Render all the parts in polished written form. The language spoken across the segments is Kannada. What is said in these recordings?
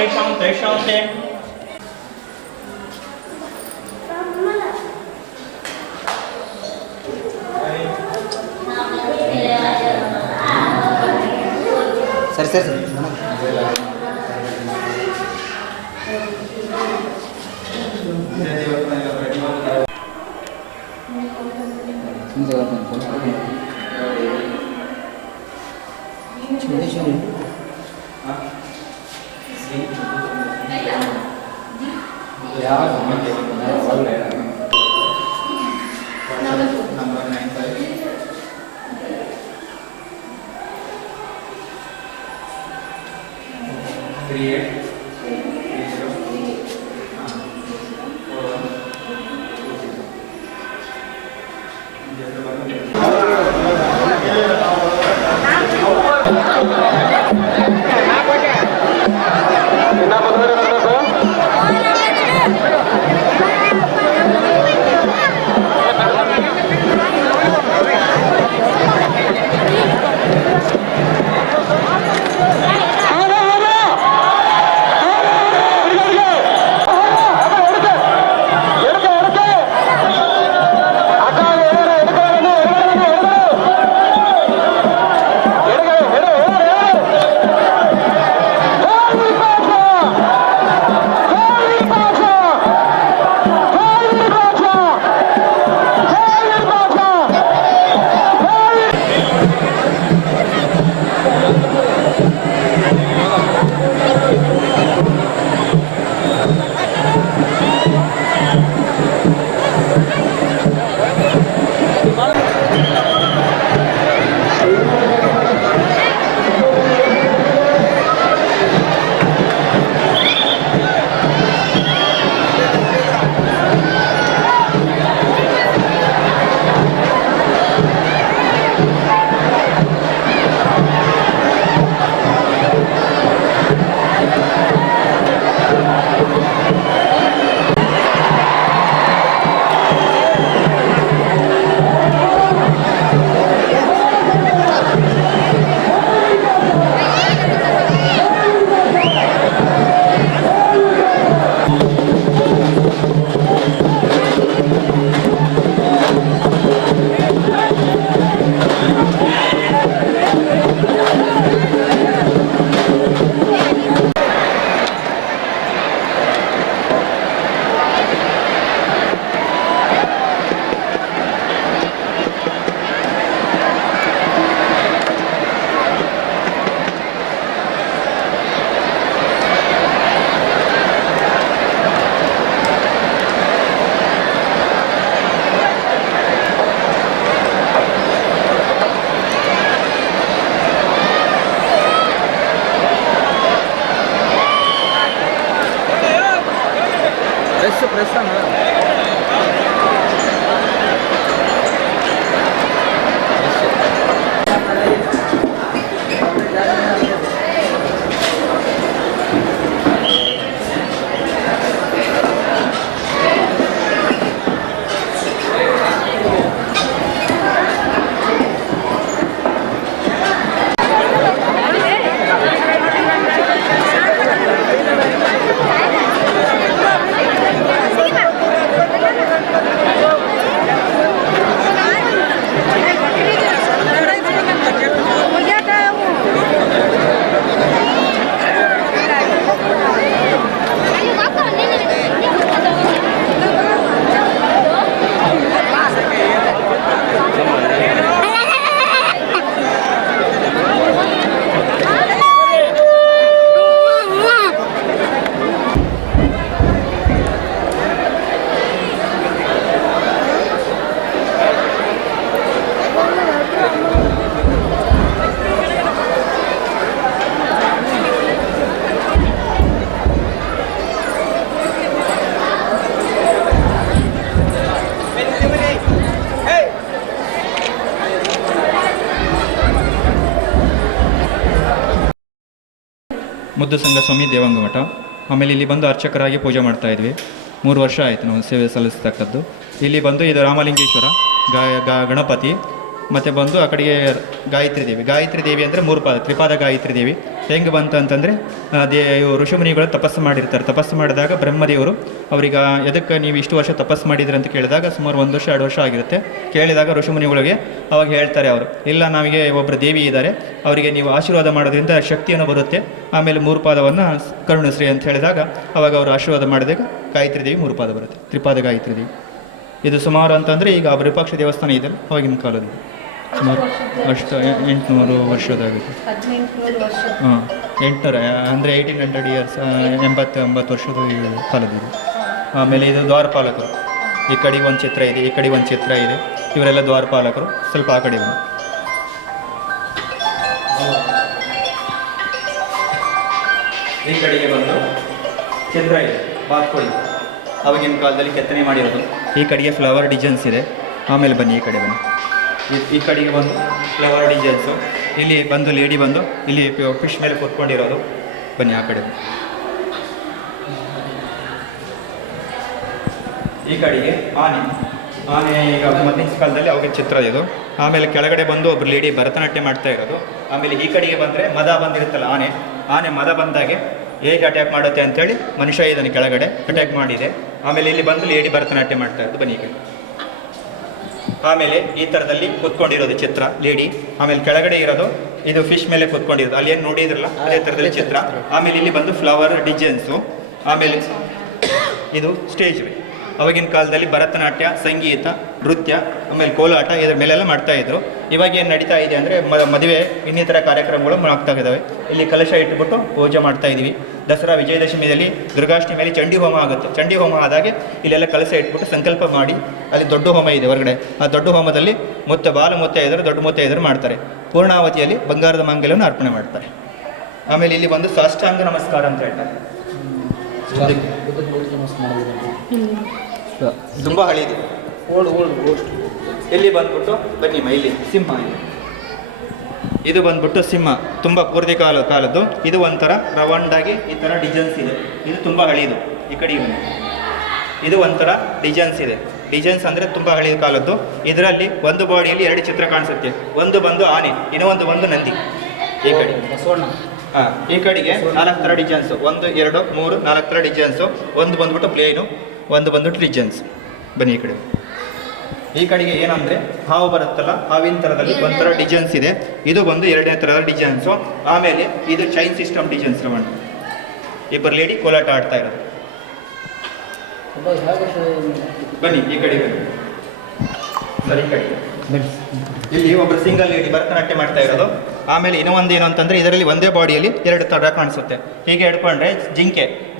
तेषां ते सर ಮುದ್ದು ಸಂಘ ಸ್ವಾಮಿ ದೇವಾಂಗ ಮಠ. ಆಮೇಲೆ ಇಲ್ಲಿ ಬಂದು ಅರ್ಚಕರಾಗಿ ಪೂಜೆ ಮಾಡ್ತಾ ಇದ್ವಿ. 3 ವರ್ಷ ಆಯಿತು ನಾವು ಸೇವೆ ಸಲ್ಲಿಸ್ತಕ್ಕದ್ದು. ಇಲ್ಲಿ ಬಂದು ಇದು ರಾಮಲಿಂಗೇಶ್ವರ, ಗಣಪತಿ, ಮತ್ತು ಬಂದು ಆ ಕಡೆಗೆ ಗಾಯತ್ರಿ ದೇವಿ ಅಂದರೆ ಮೂರು ಪಾದ ತ್ರಿಪಾದ ಗಾಯತ್ರಿ ದೇವಿ ಹೆಂಗೆ ಬಂತು ಅಂತಂದರೆ ಋಷಿಮುನಿಗಳು ತಪಸ್ಸು ಮಾಡಿರ್ತಾರೆ. ತಪಸ್ಸು ಮಾಡಿದಾಗ ಬ್ರಹ್ಮದೇವರು ಅವ್ರಿಗೆ ಎದಕ್ಕೆ ನೀವು ಇಷ್ಟು ವರ್ಷ ತಪಸ್ಸು ಮಾಡಿದ್ರಿ ಅಂತ ಕೇಳಿದಾಗ ಸುಮಾರು 1 ವರ್ಷ 2 ವರ್ಷ ಆಗಿರುತ್ತೆ. ಕೇಳಿದಾಗ ಋಷಿಮುನಿಗಳಿಗೆ ಅವಾಗ ಹೇಳ್ತಾರೆ ಅವರು, ಇಲ್ಲ ನಮಗೆ ಒಬ್ಬರು ದೇವಿ ಇದ್ದಾರೆ, ಅವರಿಗೆ ನೀವು ಆಶೀರ್ವಾದ ಮಾಡೋದ್ರಿಂದ ಶಕ್ತಿಯನ್ನು ಬರುತ್ತೆ, ಆಮೇಲೆ 3 ಪಾದವನ್ನು ಕರುಣಿಸ್ರಿ ಅಂತ ಹೇಳಿದಾಗ ಅವಾಗ ಅವರು ಆಶೀರ್ವಾದ ಮಾಡಿದಾಗ ಗಾಯತ್ರಿ ದೇವಿ 3 ಪಾದ ಬರುತ್ತೆ, ತ್ರಿಪಾದ ಗಾಯತ್ರಿ ದೇವಿ. ಇದು ಸುಮಾರು ಅಂತಂದರೆ ಈಗ ವಿರೂಪಾಕ್ಷ ದೇವಸ್ಥಾನ ಇದೆ ಅವಾಗಿನ ಕಾಲದಲ್ಲಿ ಸುಮಾರು ಅಷ್ಟು 800 ವರ್ಷದಾಗುತ್ತೆ. 1800 ವರ್ಷ. ಹಾಂ 800 ಅಂದರೆ 1800 ಇಯರ್ಸ್ 80 ವರ್ಷದ ಕಾಲದಿದೆ. ಆಮೇಲೆ ಇದು ದ್ವಾರಪಾಲಕರು, ಈ ಕಡೆಗೆ ಒಂದು ಚಿತ್ರ ಇದೆ, ಈ ಕಡೆಗೆ ಒಂದು ಚಿತ್ರ ಇದೆ, ಇವರೆಲ್ಲ ದ್ವಾರಪಾಲಕರು. ಸ್ವಲ್ಪ ಆ ಕಡೆ ಬನ್ನಿ. ಈ ಕಡೆಗೆ ಬಂದು ಚಿತ್ರ ಇದೆ, ಬಾತ್ಕೋಳಿ ಆವಾಗಿನ ಕಾಲದಲ್ಲಿ ಕೆತ್ತನೆ ಮಾಡಿರೋದು. ಈ ಕಡೆಗೆ ಫ್ಲವರ್ ಡಿಸೈನ್ಸ್ ಇದೆ. ಆಮೇಲೆ ಬನ್ನಿ ಈ ಕಡೆ ಬನ್ನಿ, ಈ ಕಡೆಗೆ ಬಂದು ಫ್ಲವರ್ ಡಿಸೈನ್ಸು. ಇಲ್ಲಿ ಬಂದು ಲೇಡಿ ಬಂದು ಇಲ್ಲಿ ಫಿಶ್ ಮೇಲೆ ಕೂತ್ಕೊಂಡಿರೋದು. ಬನ್ನಿ ಆ ಕಡೆ. ಈ ಕಡೆಗೆ ಆನೆ ಈಗ ಮೊದಲಿನ ಕಾಲದಲ್ಲಿ ಅವಾಗಿನ ಚಿತ್ರ ಇದು. ಆಮೇಲೆ ಕೆಳಗಡೆ ಬಂದು ಒಬ್ರು ಲೇಡಿ ಭರತನಾಟ್ಯ ಮಾಡ್ತಾ ಇರೋದು. ಆಮೇಲೆ ಈ ಕಡೆಗೆ ಬಂದರೆ ಮದ ಬಂದಿರುತ್ತಲ್ಲ ಆನೆ ಮದ ಬಂದಾಗೆ ಹೇಗೆ ಅಟ್ಯಾಕ್ ಮಾಡುತ್ತೆ ಅಂತೇಳಿ ಮನುಷ್ಯ ಇದನ್ನು ಕೆಳಗಡೆ ಅಟ್ಯಾಕ್ ಮಾಡಿದೆ. ಆಮೇಲೆ ಇಲ್ಲಿ ಬಂದು ಲೇಡಿ ಭರತನಾಟ್ಯ ಮಾಡ್ತಾ ಇರೋದು. ಬನ್ನಿ ಈ ಕಡೆ. ಆಮೇಲೆ ಈ ಥರದಲ್ಲಿ ಕೂತ್ಕೊಂಡಿರೋದು ಚಿತ್ರ ಲೇಡಿ. ಆಮೇಲೆ ಕೆಳಗಡೆ ಇರೋದು ಇದು ಫಿಶ್ ಮೇಲೆ ಕೂತ್ಕೊಂಡಿರೋದು, ಅಲ್ಲಿ ಏನು ನೋಡಿದ್ರಲ್ಲ ಅದೇ ಥರದಲ್ಲಿ ಚಿತ್ರ. ಆಮೇಲೆ ಇಲ್ಲಿ ಬಂದು ಫ್ಲವರ್ ಡಿಸೈನ್ಸು. ಆಮೇಲೆ ಇದು ಸ್ಟೇಜ್. ಅವಾಗಿನ ಕಾಲದಲ್ಲಿ ಭರತನಾಟ್ಯ, ಸಂಗೀತ, ನೃತ್ಯ, ಆಮೇಲೆ ಕೋಲಾಟ ಇದ್ರ ಮೇಲೆಲ್ಲ ಮಾಡ್ತಾಯಿದ್ರು. ಇವಾಗ ಏನು ನಡೀತಾ ಇದೆ ಅಂದರೆ ಮದುವೆ ಇನ್ನಿತರ ಕಾರ್ಯಕ್ರಮಗಳು ಆಗ್ತಾ ಇದ್ದಾವೆ. ಇಲ್ಲಿ ಕಲಶ ಇಟ್ಬಿಟ್ಟು ಪೂಜೆ ಮಾಡ್ತಾ ಇದ್ದೀವಿ. ದಸರಾ ವಿಜಯದಶಮಿಯಲ್ಲಿ ದುರ್ಗಾಷ್ಟಮಿಯಲ್ಲಿ ಚಂಡಿ ಹೋಮ ಆಗುತ್ತೆ. ಚಂಡಿ ಹೋಮ ಆದಾಗೆ ಇಲ್ಲೆಲ್ಲ ಕಲಶ ಇಟ್ಬಿಟ್ಟು ಸಂಕಲ್ಪ ಮಾಡಿ ಅಲ್ಲಿ ದೊಡ್ಡ ಹೋಮ ಇದೆ ಹೊರಗಡೆ. ಆ ದೊಡ್ಡ ಹೋಮದಲ್ಲಿ ಬಾಲ ಮುತ್ತೈದರು, ದೊಡ್ಡ ಮುತ್ತೈದರು ಮಾಡ್ತಾರೆ. ಪೂರ್ಣಾವತಿಯಲ್ಲಿ ಬಂಗಾರದ ಮಾಂಗಲ್ಯವನ್ನು ಅರ್ಪಣೆ ಮಾಡ್ತಾರೆ. ಆಮೇಲೆ ಇಲ್ಲಿ ಬಂದು ಸಾಷ್ಟಾಂಗ ನಮಸ್ಕಾರ ಅಂತ ಹೇಳ್ತಾರೆ. ತುಂಬ ಹಳಿದು ಇಲ್ಲಿ ಬಂದ್ಬಿಟ್ಟು ಬನ್ನಿಮ್ಮ, ಇಲ್ಲಿ ಸಿಂಹ ಇದೆ. ಇದು ಬಂದ್ಬಿಟ್ಟು ಸಿಂಹ, ತುಂಬ ಪೂರ್ತಿ ಕಾಲದ್ದು. ಇದು ಒಂಥರ ರೌಂಡಾಗಿ ಈ ಥರ ಡಿಸೈನ್ಸ್ ಇದೆ. ಇದು ತುಂಬ ಹಳಿದು. ಈ ಕಡೆ ಬನ್ನಿ. ಇದು ಒಂಥರ ಡಿಸೈನ್ಸ್ ಇದೆ. ಡಿಸೈನ್ಸ್ ಅಂದರೆ ತುಂಬ ಹಳೆಯ ಕಾಲದ್ದು. ಇದರಲ್ಲಿ ಒಂದು ಬಾಡಿಯಲ್ಲಿ 2 ಚಿತ್ರ ಕಾಣಿಸುತ್ತೆ. ಒಂದು ಬಂದು ಆನೆ, ಇನ್ನೊಂದು ಒಂದು ನಂದಿ. ಈ ಕಡೆ ಹಾಂ, ಈ ಕಡೆಗೆ 4 ಥರ ಡಿಸೈನ್ಸು. 1 2 3 4 ಥರ ಡಿಸೈನ್ಸು. ಒಂದು ಬಂದ್ಬಿಟ್ಟು ಪ್ಲೇನು, ಒಂದು ಬಂದ್ಬಿಟ್ಟು ಡಿಸೈನ್ಸ್. ಬನ್ನಿ ಈ ಕಡೆ. ಈ ಕಡೆಗೆ ಏನಂದರೆ ಹಾವು ಬರುತ್ತಲ್ಲ, ಹಾವಿನ ಥರದಲ್ಲಿ ಒಂಥರ ಡಿಸೈನ್ಸ್ ಇದೆ. ಇದು ಬಂದು 2ನೇ ಥರದ ಡಿಸೈನ್ಸು. ಆಮೇಲೆ ಇದು ಚೈನ್ ಸಿಸ್ಟಮ್ ಡಿಸೈನ್ಸ್ ರವಣ್ಣ. ಇಬ್ಬರು ಲೇಡಿ ಕೋಲಾಟ ಆಡ್ತಾ ಇರೋದು. ಬನ್ನಿ ಈ ಕಡೆ ಬನ್ನಿ ಸರಿ. ಈ ಕಡೆ ಇಲ್ಲಿ ಒಬ್ಬರು ಸಿಂಗಲ್ ಲೇಡಿ ಭರತನಾಟ್ಯ ಮಾಡ್ತಾ ಇರೋದು. ಆಮೇಲೆ ಇನ್ನೊಂದು ಏನು ಅಂತಂದರೆ ಇದರಲ್ಲಿ ಒಂದೇ ಬಾಡಿಯಲ್ಲಿ 2 ಥರ ಕಾಣಿಸುತ್ತೆ. ಹೀಗೆ ಹಿಡ್ಕೊಂಡ್ರೆ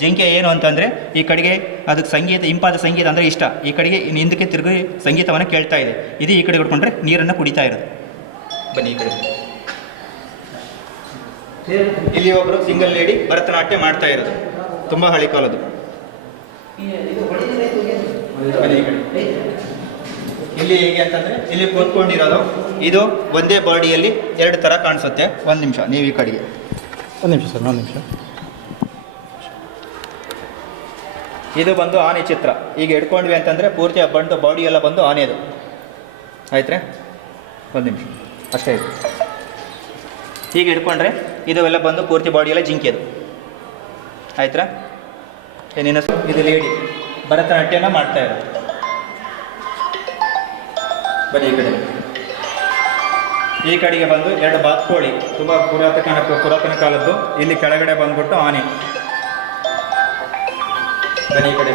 ಜಿಂಕೆ ಏನು ಅಂತಂದರೆ ಈ ಕಡೆಗೆ ಅದಕ್ಕೆ ಸಂಗೀತ, ಇಂಪಾದ ಸಂಗೀತ ಅಂದರೆ ಇಷ್ಟ. ಈ ಕಡೆಗೆ ಹಿಂದಕ್ಕೆ ತಿರುಗಿ ಸಂಗೀತವನ್ನು ಕೇಳ್ತಾ ಇದೆ. ಇದು ಈ ಕಡೆ ಹಿಡ್ಕೊಂಡ್ರೆ ನೀರನ್ನು ಕುಡಿತಾ ಇರೋದು. ಬನ್ನಿ ಈ ಕಡೆ. ಇಲ್ಲಿ ಒಬ್ಬರು ಸಿಂಗಲ್ ಲೇಡಿ ಭರತನಾಟ್ಯ ಮಾಡ್ತಾ ಇರೋದು, ತುಂಬ ಹಳೆ ಕಾಲದ್ದು. ಬನ್ನಿ ಈ ಕಡೆ. ಇಲ್ಲಿ ಹೇಗೆ ಅಂತಂದರೆ ಇಲ್ಲಿ ಕೂತ್ಕೊಂಡಿರೋದು ಇದು ಒಂದೇ ಬಾಡಿಯಲ್ಲಿ 2 ಥರ ಕಾಣಿಸುತ್ತೆ. 1 ನಿಮಿಷ, ನೀವು ಈ ಕಡೆಗೆ 1 ನಿಮಿಷ ಸರ್, 1 ನಿಮಿಷ. ಇದು ಬಂದು ಆನೆ ಚಿತ್ರ. ಈಗ ಹಿಡ್ಕೊಂಡ್ವಿ ಅಂತಂದರೆ ಪೂರ್ತಿ ಬಂದು ಬಾಡಿ ಎಲ್ಲ ಬಂದು ಆನೆದು ಆಯ್ತ್ರೆ. 1 ನಿಮಿಷ ಅಷ್ಟೇ ಇದೆ. ಹೀಗೆ ಹಿಡ್ಕೊಂಡ್ರೆ ಇದು ಎಲ್ಲ ಬಂದು ಪೂರ್ತಿ ಬಾಡಿ ಎಲ್ಲ ಜಿಂಕೆದು ಆಯ್ತಾ. ಏನೇನು ಇದು ಲೇಡಿ ಭರತನಾಟ್ಯನ ಮಾಡ್ತಾ ಇರೋದು. ಬನ್ನಿ ಈ ಕಡೆ. ಈ ಕಡೆಗೆ ಬಂದು 2 ಬಾತ್ಕೋಳಿ, ತುಂಬ ಪುರಾತನ ಕಾಲದ್ದು. ಇಲ್ಲಿ ಕೆಳಗಡೆ ಬಂದ್ಬಿಟ್ಟು ಆನೆ. ಬನ್ನಿ ಈ ಕಡೆ.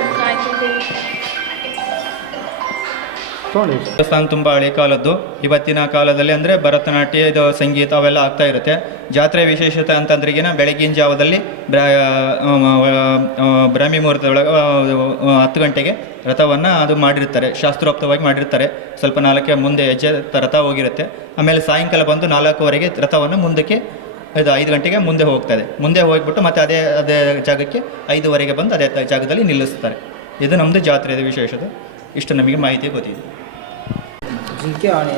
ದೇವಸ್ಥಾನ ತುಂಬ ಹಳೆ ಕಾಲದ್ದು. ಇವತ್ತಿನ ಕಾಲದಲ್ಲಿ ಅಂದರೆ ಭರತನಾಟ್ಯ, ಇದು ಸಂಗೀತ ಅವೆಲ್ಲ ಆಗ್ತಾ ಇರುತ್ತೆ. ಜಾತ್ರೆ ವಿಶೇಷತೆ ಅಂತಂದ್ರಿಗಿನ ಬೆಳಗಿನ ಜಾವದಲ್ಲಿ ಬ್ರಾಹ್ಮಿ ಮುಹೂರ್ತದೊಳಗೆ 10 ಗಂಟೆಗೆ ರಥವನ್ನು ಅದು ಮಾಡಿರ್ತಾರೆ, ಶಾಸ್ತ್ರೋಕ್ತವಾಗಿ ಮಾಡಿರ್ತಾರೆ. ಸ್ವಲ್ಪ 4ಕ್ಕೆ ಮುಂದೆ ಹೆಜ್ಜೆ ರಥ ಹೋಗಿರುತ್ತೆ. ಆಮೇಲೆ ಸಾಯಂಕಾಲ ಬಂದು 4:15ಗೆ ರಥವನ್ನು ಮುಂದಕ್ಕೆ ಇದು 5 ಗಂಟೆಗೆ ಮುಂದೆ ಹೋಗ್ತದೆ. ಮುಂದೆ ಹೋಗಿಬಿಟ್ಟು ಮತ್ತೆ ಅದೇ ಜಾಗಕ್ಕೆ 5:15ಗೆ ಬಂದು ಅದೇ ಜಾಗದಲ್ಲಿ ನಿಲ್ಲಿಸ್ತಾರೆ. ಇದು ನಮ್ಮದು ಜಾತ್ರೆಯ ವಿಶೇಷತೆ. ಇಷ್ಟು ನಮಗೆ ಮಾಹಿತಿ ಗೊತ್ತಿದೆ. ಜಿಂಕೆ ಆನೆ